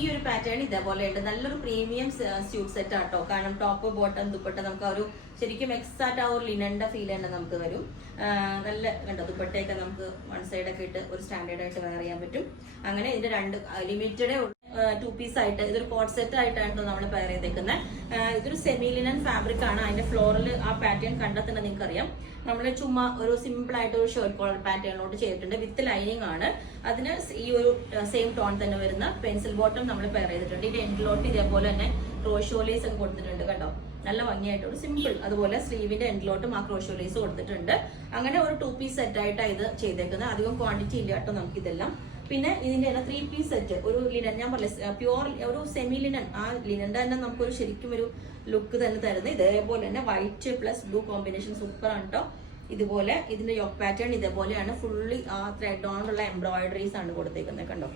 ഈ ഒരു പാറ്റേൺ ഇതേപോലെ ഉണ്ട്. നല്ലൊരു പ്രീമിയം സ്യൂട്ട് സെറ്റ് ആട്ടോ. കാരണം ടോപ്പ് ബോട്ടം ദുപ്പട്ട നമുക്ക് ആ ഒരു ശരിക്കും എക്സാക്ട് ആ ഒരു ലിനന്റെ ഫീൽ തന്നെ നമുക്ക് വരും. നല്ല കണ്ടോ ദുപ്പട്ടയൊക്കെ നമുക്ക് വൺ സൈഡൊക്കെ ഇട്ട് ഒരു സ്റ്റാൻഡേർഡ് ആയിട്ട് വെയർ ചെയ്യാൻ പറ്റും. അങ്ങനെ ഇതിന്റെ രണ്ട് ലിമിറ്റഡ് 2 പീസ് ആയിട്ട് ഇതൊരു കോട്ട് സെറ്റ് ആയിട്ടാണ് നമ്മൾ പെയർ ചെയ്തേക്കുന്നത്. ഇതൊരു സെമി ലിനൻ ഫാബ്രിക് ആണ്. അതിന്റെ ഫ്ലോറിൽ ആ പാറ്റേൺ കണ്ടാൽ തന്നെ നിങ്ങൾക്ക് അറിയാം. നമ്മൾ ചുമ്മാ ഒരു സിമ്പിൾ ആയിട്ട് ഒരു ഷർട്ട് കോളർ പാറ്റേണിലോട്ട് ചെയ്തിട്ടുണ്ട്. വിത്ത് ലൈനിങ് ആണ്. അതിന് ഈ ഒരു സെയിം ടോൺ തന്നെ വരുന്ന പെൻസിൽ ബോട്ടം നമ്മൾ പെയർ ചെയ്തിട്ടുണ്ട്. ഇതിന്റെ എൻഡിലോട്ട് ഇതേപോലെ തന്നെ ക്രോഷോലേസ് ഒക്കെ കൊടുത്തിട്ടുണ്ട്. കണ്ടോ നല്ല ഭംഗിയായിട്ട് ഒരു സിമ്പിൾ. അതുപോലെ സ്ലീവിന്റെ എൻഡിലോട്ടും ആ ക്രോഷോലേസ് കൊടുത്തിട്ടുണ്ട്. അങ്ങനെ ഒരു 2 പീസ് സെറ്റ് ആയിട്ടാണ് ഇത് ചെയ്തേക്കുന്നത്. അധികം ക്വാണ്ടിറ്റി ഇല്ല കേട്ടോ നമുക്ക് ഇതെല്ലാം. പിന്നെ ഇതിന്റെ 3 പീസ് സെറ്റ് ഒരു ലിനൻ, ഞാൻ പറഞ്ഞ പ്യുവർ ഒരു സെമി ലിനൻ, ആ ലിനന്റെ തന്നെ നമുക്കൊരു ശരിക്കും ഒരു ലുക്ക് തന്നെ തരുന്നത്. ഇതേപോലെ തന്നെ white plus blue combination super ആണ് കേട്ടോ. ഇതുപോലെ ഇതിന്റെ യോക്ക് പാറ്റേൺ ഇതേപോലെയാണ്. ഫുള്ളി ആ ത്രെഡ് ഓണുള്ള എംബ്രോയിഡറീസ് ആണ് കൊടുത്തേക്കുന്നത്. കണ്ടോ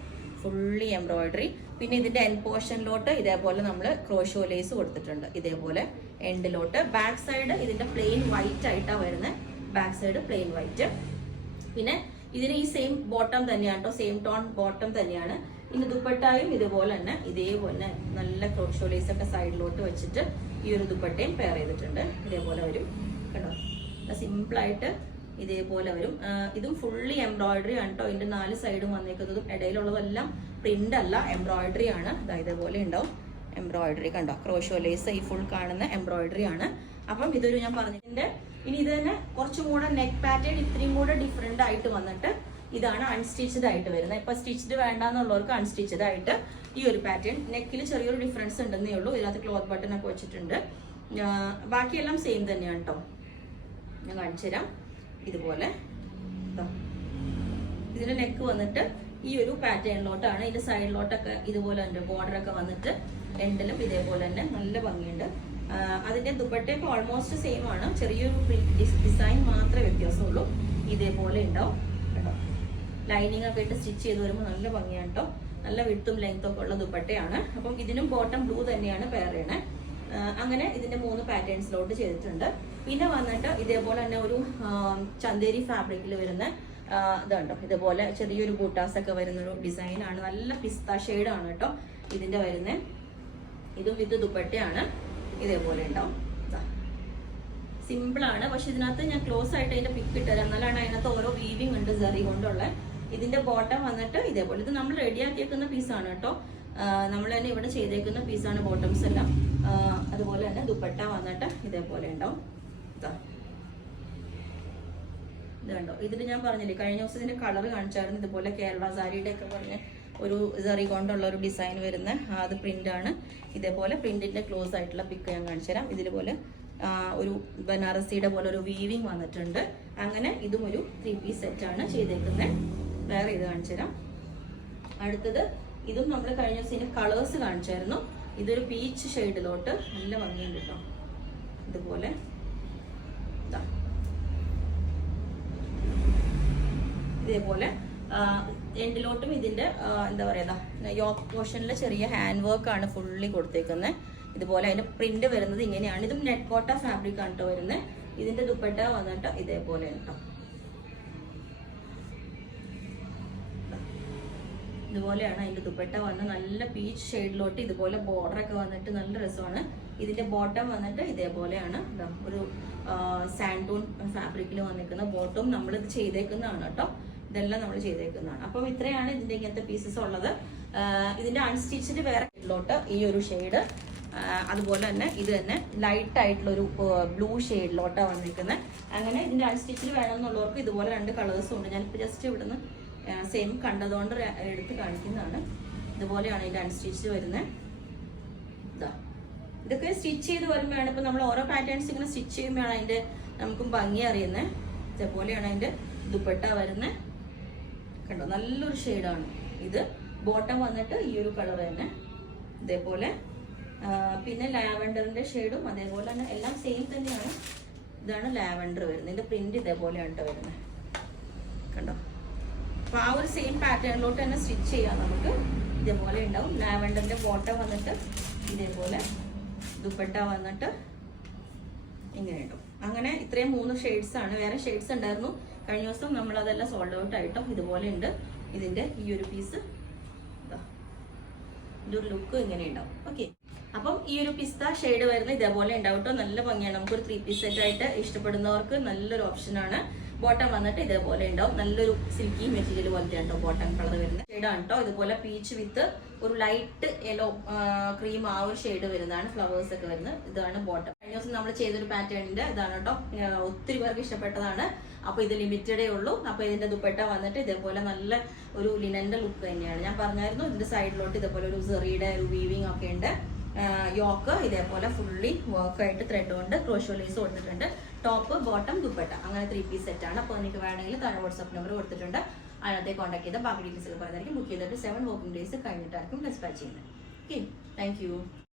ഫുള്ളി എംബ്രോയിഡറി. പിന്നെ ഇതിന്റെ എൻഡ് പോർഷനിലോട്ട് ഇതേപോലെ നമ്മൾ ക്രോഷോ ലേസ് കൊടുത്തിട്ടുണ്ട്. ഇതേപോലെ എൻഡിലോട്ട്. ബാക്ക് സൈഡ് ഇതിന്റെ പ്ലെയിൻ വൈറ്റ് ആയിട്ടാണ് വരുന്നത്. Back side plain white. പിന്നെ ഇതിന് ഈ സെയിം ബോട്ടം തന്നെയാണ് കേട്ടോ. സെയിം ടോൺ ബോട്ടം തന്നെയാണ്. ഇനി ദുപ്പട്ടായും ഇതുപോലെ തന്നെ ഇതേപോലെ നല്ല ക്രോഷോ ലേസ് ഒക്കെ സൈഡിലോട്ട് വെച്ചിട്ട് ഈ ഒരു ദുപ്പട്ടയും പെയർ ചെയ്തിട്ടുണ്ട്. ഇതേപോലെ വരും കേട്ടോ. സിമ്പിൾ ആയിട്ട് ഇതേപോലെ വരും. ഇതും ഫുള്ളി എംബ്രോയിഡറി ആണ് കേട്ടോ. ഇതിന്റെ 4 സൈഡും വന്നേക്കുന്നതും ഇടയിലുള്ളതെല്ലാം പ്രിന്റ് അല്ല, എംബ്രോയിഡറി ആണ്. ഇതേപോലെ ഉണ്ടാവും എംബ്രോയിഡറി. കണ്ടോ ക്രോഷോ ലേസ് ഈ ഫുൾ കാണുന്ന എംബ്രോയിഡറി ആണ്. അപ്പം ഇതൊരു ഞാൻ പറഞ്ഞതിന്റെ ഇനി ഇത് തന്നെ കുറച്ചും കൂടെ നെക്ക് പാറ്റേൺ ഇത്രയും കൂടെ ഡിഫറെന്റ് ആയിട്ട് വന്നിട്ട് ഇതാണ് അൺസ്റ്റിച്ചഡ് ആയിട്ട് വരുന്നത്. ഇപ്പൊ സ്റ്റിച്ച്ഡ് വേണ്ടാന്നുള്ളവർക്ക് അൺസ്റ്റിച്ചഡ് ആയിട്ട് ഈ ഒരു പാറ്റേൺ. നെക്കിൽ ചെറിയൊരു ഡിഫറൻസ് ഉണ്ടെന്നേ ഉള്ളൂ. ഇതിനകത്ത് ക്ലോത്ത് ബട്ടൺ ഒക്കെ വെച്ചിട്ടുണ്ട്. ബാക്കിയെല്ലാം സെയിം തന്നെയാണ് കേട്ടോ. ഞാൻ കാണിച്ചു തരാം. ഇതുപോലെ ഇതിന്റെ നെക്ക് വന്നിട്ട് ഈ ഒരു പാറ്റേണിലോട്ടാണ്. ഇതിന്റെ സൈഡിലോട്ടൊക്കെ ഇതുപോലെ ഉണ്ട്. ബോർഡർ ഒക്കെ വന്നിട്ട് എൻഡിലും ഇതേപോലെ തന്നെ നല്ല ഭംഗിയുണ്ട്. അതിന്റെ ദുപ്പട്ടയൊക്കെ ഓൾമോസ്റ്റ് സെയിം ആണ്. ചെറിയൊരു ഡിസൈൻ മാത്രമേ വ്യത്യാസമുള്ളൂ. ഇതേപോലെ ഉണ്ടാവും കേട്ടോ. ലൈനിങ് ഒക്കെ ഇട്ട് സ്റ്റിച്ച് ചെയ്ത് വരുമ്പോൾ നല്ല ഭംഗിയാണ് കേട്ടോ. നല്ല വിട്ടും ലെങ്ത്തും ഒക്കെ ഉള്ള ദുപ്പട്ടയാണ്. അപ്പം ഇതിനും ബോട്ടം ബ്ലൂ തന്നെയാണ് പെയർ ചെയ്യണേ. അങ്ങനെ ഇതിന്റെ 3 പാറ്റേൺസിലോട്ട് ചെയ്തിട്ടുണ്ട്. പിന്നെ വന്നിട്ട് ഇതേപോലെ തന്നെ ഒരു ചന്തേരി ഫാബ്രിക്കിൽ വരുന്ന ഇതുണ്ടോ. ഇതുപോലെ ചെറിയൊരു ബൂട്ടാസ് ഒക്കെ വരുന്ന ഒരു ഡിസൈൻ ആണ്. നല്ല പിസ്ത ഷെയ്ഡ് ആണ് കേട്ടോ ഇതിന്റെ വരുന്നത്. ഇതും വിത്ത് ദുപ്പട്ടയാണ്. ഇതേപോലെ ഉണ്ടാവും. സിമ്പിൾ ആണ്. പക്ഷെ ഇതിനകത്ത് ഞാൻ ക്ലോസ് ആയിട്ട് അതിന്റെ പിക്ക് ഇട്ടുതരാം. എന്നാലാണ് അതിനകത്ത് ഓരോ വീവിങ് ഉണ്ട് സെറി കൊണ്ടുള്ള. ഇതിന്റെ ബോട്ടം വന്നിട്ട് ഇതേപോലെ. ഇത് നമ്മൾ റെഡിയാക്കിയേക്കുന്ന പീസാണ് കേട്ടോ. നമ്മൾ തന്നെ ഇവിടെ ചെയ്തേക്കുന്ന പീസാണ് ബോട്ടംസ് എല്ലാം. അതുപോലെ തന്നെ ദുപ്പട്ട വന്നിട്ട് ഇതേപോലെ ഉണ്ടാവും. ഇത് കണ്ടോ. ഇതിന് ഞാൻ പറഞ്ഞില്ലേ കഴിഞ്ഞ ദിവസം ഇതിന്റെ കളർ കാണിച്ചായിരുന്നു. ഇതുപോലെ കേരള സാരിയുടെ ഒക്കെ പറഞ്ഞ ഒരു സെറി കൊണ്ടുള്ള ഒരു ഡിസൈൻ വരുന്ന അത് പ്രിന്റ് ആണ്. ഇതേപോലെ പ്രിന്റിന്റെ ക്ലോസ് ആയിട്ടുള്ള പിക്ക് ഞാൻ കാണിച്ചു തരാം. ഇതിലുപോലെ ഒരു ബനാറസിയുടെ പോലെ ഒരു വീവിങ് വന്നിട്ടുണ്ട്. അങ്ങനെ ഇതും ഒരു 3 പീസ് സെറ്റ് ആണ് ചെയ്തേക്കുന്നത്. വേറെ ഇത് കാണിച്ചു തരാം. അടുത്തത് ഇതും നമ്മൾ കഴിഞ്ഞ ദിവസം കളേഴ്സ് കാണിച്ചായിരുന്നു. ഇതൊരു പീച്ച് ഷെയ്ഡിലോട്ട് നല്ല ഭംഗിയുണ്ട് കേട്ടോ. ഇതുപോലെ ഇതേപോലെ എൻഡിലോട്ടും ഇതിന്റെ എന്താ പറയുക യോക്ക് പോർഷനിൽ ചെറിയ ഹാൻഡ് വർക്ക് ആണ് ഫുള്ളി കൊടുത്തേക്കുന്നത്. ഇതുപോലെ അതിന്റെ പ്രിന്റ് വരുന്നത് ഇങ്ങനെയാണ്. ഇതും നെറ്റ് കോട്ട ഫാബ്രിക് ആണ് കേട്ടോ വരുന്നത്. ഇതിന്റെ ദുപ്പട്ട വന്നിട്ട് ഇതേപോലെ കേട്ടോ. ഇതുപോലെയാണ് അതിന്റെ ദുപ്പട്ട വന്ന് നല്ല പീച്ച് ഷെയ്ഡിലോട്ട് ഇതുപോലെ ബോർഡർ ഒക്കെ വന്നിട്ട് നല്ല രസമാണ്. ഇതിന്റെ ബോട്ടം വന്നിട്ട് ഇതേപോലെയാണ്. ഒരു സാൻഡൂൺ ഫാബ്രിക്കിൽ വന്നിരിക്കുന്ന ബോട്ടം നമ്മൾ ഇത് ചെയ്തേക്കുന്നതാണ് കേട്ടോ. ഇതെല്ലാം നമ്മൾ ചെയ്തേക്കുന്നതാണ്. അപ്പം ഇത്രയാണ് ഇതിന്റെ ഇങ്ങനത്തെ പീസസ് ഉള്ളത്. ഇതിന്റെ അൺസ്റ്റിച്ചഡ് വേറെ ഷെയ്ഡിലോട്ട് ഈ ഒരു ഷെയ്ഡ്. അതുപോലെ തന്നെ ഇത് തന്നെ ലൈറ്റ് ആയിട്ടുള്ള ഒരു ബ്ലൂ ഷെയ്ഡിലോട്ടാണ് വന്നിരിക്കുന്നത്. അങ്ങനെ ഇതിന്റെ അൺസ്റ്റിച്ചഡ് വേണമെന്നുള്ളവർക്ക് ഇതുപോലെ 2 കളേഴ്സും ഉണ്ട്. ഞാനിപ്പോൾ ജസ്റ്റ് ഇവിടുന്ന് സെയിം കണ്ടതുകൊണ്ട് എടുത്ത് കാണിക്കുന്നതാണ്. ഇതുപോലെയാണ് ഇതിന്റെ അൺസ്റ്റിച്ച് വരുന്നത്. ഇതൊക്കെ സ്റ്റിച്ച് ചെയ്ത് വരുമ്പോഴാണ് ഇപ്പൊ നമ്മൾ ഓരോ പാറ്റേൺസ് ഇങ്ങനെ സ്റ്റിച്ച് ചെയ്യുമ്പോഴാണ് അതിന്റെ നമുക്കും ഭംഗി അറിയുന്നത്. ഇതേപോലെയാണ് അതിന്റെ ദുപ്പട്ട വരുന്നത്. കണ്ടോ നല്ലൊരു ഷെയ്ഡാണ് ഇത്. ബോട്ടം വന്നിട്ട് ഈ ഒരു കളർ തന്നെ ഇതേപോലെ. പിന്നെ ലാവൻഡറിന്റെ ഷെയ്ഡും അതേപോലെ തന്നെ എല്ലാം സെയിം തന്നെയാണ്. ഇതാണ് ലാവൻഡർ വരുന്നത്. ഇതിന്റെ പ്രിന്റ് ഇതേപോലെയാണ് കേട്ടോ വരുന്നത്. കണ്ടോ. അപ്പൊ ആ ഒരു സെയിം പാറ്റേണിലോട്ട് തന്നെ സ്റ്റിച്ച് ചെയ്യാം നമുക്ക്. ഇതേപോലെ ഉണ്ടാവും. ലാവൻഡറിന്റെ ബോട്ടം വന്നിട്ട് ഇതേപോലെ, ദുപ്പട്ട വന്നിട്ട് ഇങ്ങനെ ഉണ്ടാവും. അങ്ങനെ ഇത്രയും 3 ഷെയ്ഡ്സ് ആണ്. വേറെ ഷെയ്ഡ്സ് ഉണ്ടായിരുന്നു കഴിഞ്ഞ ദിവസം, നമ്മൾ അതെല്ലാം സോൾഡ് ഔട്ട് ആയിട്ടോ. ഇതുപോലെ ഉണ്ട് ഇതിന്റെ ഈ ഒരു പീസ്. ഇതിൻ്റെ ഒരു ലുക്ക് ഇങ്ങനെ ഉണ്ടാവും. ഓക്കെ, അപ്പം ഈ ഒരു പിസ്ത ഷെയ്ഡ് വരുന്ന ഇതേപോലെ ഉണ്ടാവും കേട്ടോ. നല്ല ഭംഗിയാണ്. നമുക്കൊരു 3 പീസ് സെറ്റ് ആയിട്ട് ഇഷ്ടപ്പെടുന്നവർക്ക് നല്ലൊരു ഓപ്ഷനാണ്. ബോട്ടം വന്നിട്ട് ഇതേപോലെ ഉണ്ടാവും. നല്ലൊരു സിൽക്കി മെറ്റീരിയൽ പോലത്തെ കേട്ടോ ബോട്ടം കളർ വരുന്ന ഷെയ്ഡാണ് കേട്ടോ. ഇതുപോലെ പീച്ച് വിത്ത് ഒരു ലൈറ്റ് യെല്ലോ ക്രീം ആ ഒരു ഷെയ്ഡ് വരുന്നതാണ്. ഫ്ലവേഴ്സ് ഒക്കെ വരുന്നത് ഇതാണ് ബോട്ടം. കഴിഞ്ഞ ദിവസം നമ്മൾ ചെയ്തൊരു പാറ്റേണിന്റെ ഇതാണ് കേട്ടോ. ഒത്തിരി പേർക്ക് ഇഷ്ടപ്പെട്ടതാണ്. അപ്പൊ ഇത് ലിമിറ്റഡേ ഉള്ളൂ. അപ്പൊ ഇതിന്റെ ദുപ്പട്ട വന്നിട്ട് ഇതേപോലെ നല്ല ഒരു ലിനന്റെ ലുക്ക് തന്നെയാണ്. ഞാൻ പറഞ്ഞായിരുന്നു ഇതിന്റെ സൈഡിലോട്ട് ഇതേപോലെ ഒരു സെറിയുടെ ഒരു വീവിങ് ഒക്കെ ഉണ്ട്. യോക്ക് ഇതേപോലെ ഫുള്ളി വർക്കായിട്ട് ത്രെഡ് കൊണ്ട് ക്രോഷോ ലേസ് കൊടുത്തിട്ടുണ്ട്. ടോപ്പ് ബോട്ടം ദുപ്പട്ട അങ്ങനെ 3 പീസ് സെറ്റ് ആണ്. അപ്പോൾ എനിക്ക് വേണമെങ്കിൽ താഴെ വാട്സ്ആപ്പ് നമ്പർ കൊടുത്തിട്ടുണ്ട്. അതിനകത്തെ കോൺടാക്ട് ചെയ്താൽ ബാക്കി ഡീറ്റെയിൽസ് പറയുന്നതായിരിക്കും. ബുക്ക് ചെയ്തിട്ട് 7 വർക്കിംഗ് ഡേയ്സ് കഴിഞ്ഞിട്ടായിരിക്കും ഡിസ്പാച്ച് ചെയ്യുന്നത്. Okay, thank you.